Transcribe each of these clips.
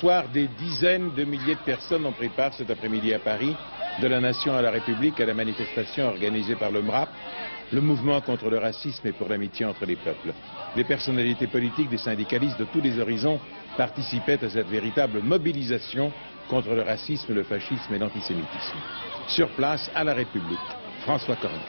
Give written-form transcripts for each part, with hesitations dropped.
soir, des dizaines de milliers de personnes ont pris part cet après-midi à Paris, de la Nation à la République, à la manifestation organisée par le MRAP, le mouvement contre le racisme et contre l'amitié entre les peuples. Des personnalités politiques, des syndicalistes de tous les horizons participaient à cette véritable mobilisation contre le racisme, le fascisme et l'antisémitisme. Sur place, à la République, François Mitterrand.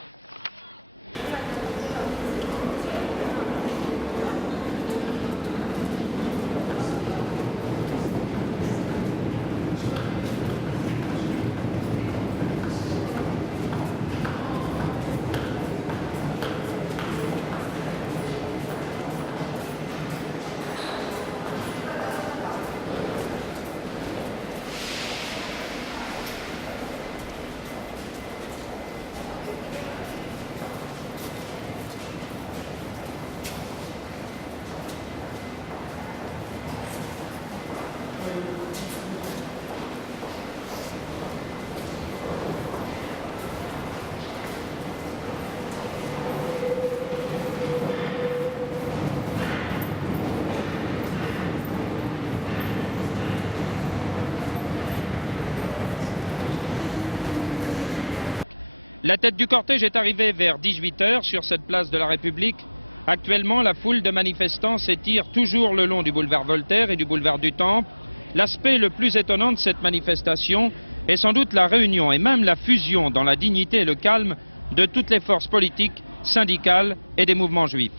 Du cortège est arrivé vers 18h sur cette place de la République. Actuellement, la foule de manifestants s'étire toujours le long du boulevard Voltaire et du boulevard du Temple. L'aspect le plus étonnant de cette manifestation est sans doute la réunion et même la fusion dans la dignité et le calme de toutes les forces politiques, syndicales et des mouvements juifs.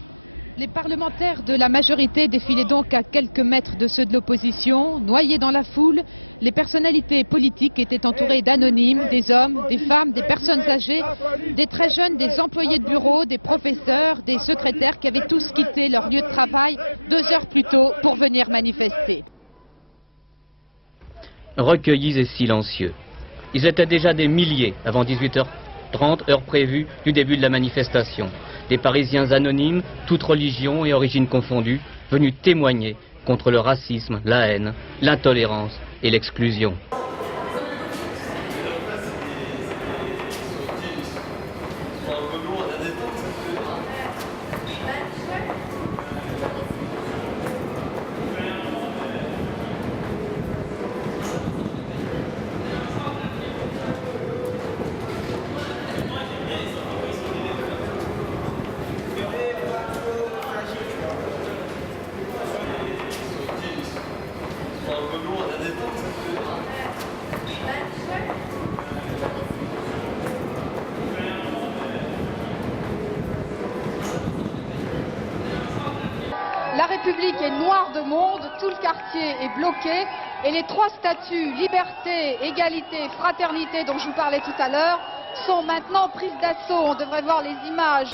Les parlementaires de la majorité défilaient donc à quelques mètres de ceux de l'opposition, noyés dans la foule. Les personnalités politiques étaient entourées d'anonymes, des hommes, des femmes, des personnes âgées, des très jeunes, des employés de bureau, des professeurs, des secrétaires qui avaient tous quitté leur lieu de travail 2 heures plus tôt pour venir manifester. Recueillis et silencieux. Ils étaient déjà des milliers avant 18h30, heure prévue du début de la manifestation. Des Parisiens anonymes, toutes religions et origines confondues, venus témoigner contre le racisme, la haine, l'intolérance et l'exclusion. La République est noire de monde, tout le quartier est bloqué et les 3 statues liberté, égalité, fraternité dont je vous parlais tout à l'heure sont maintenant prises d'assaut. On devrait voir les images.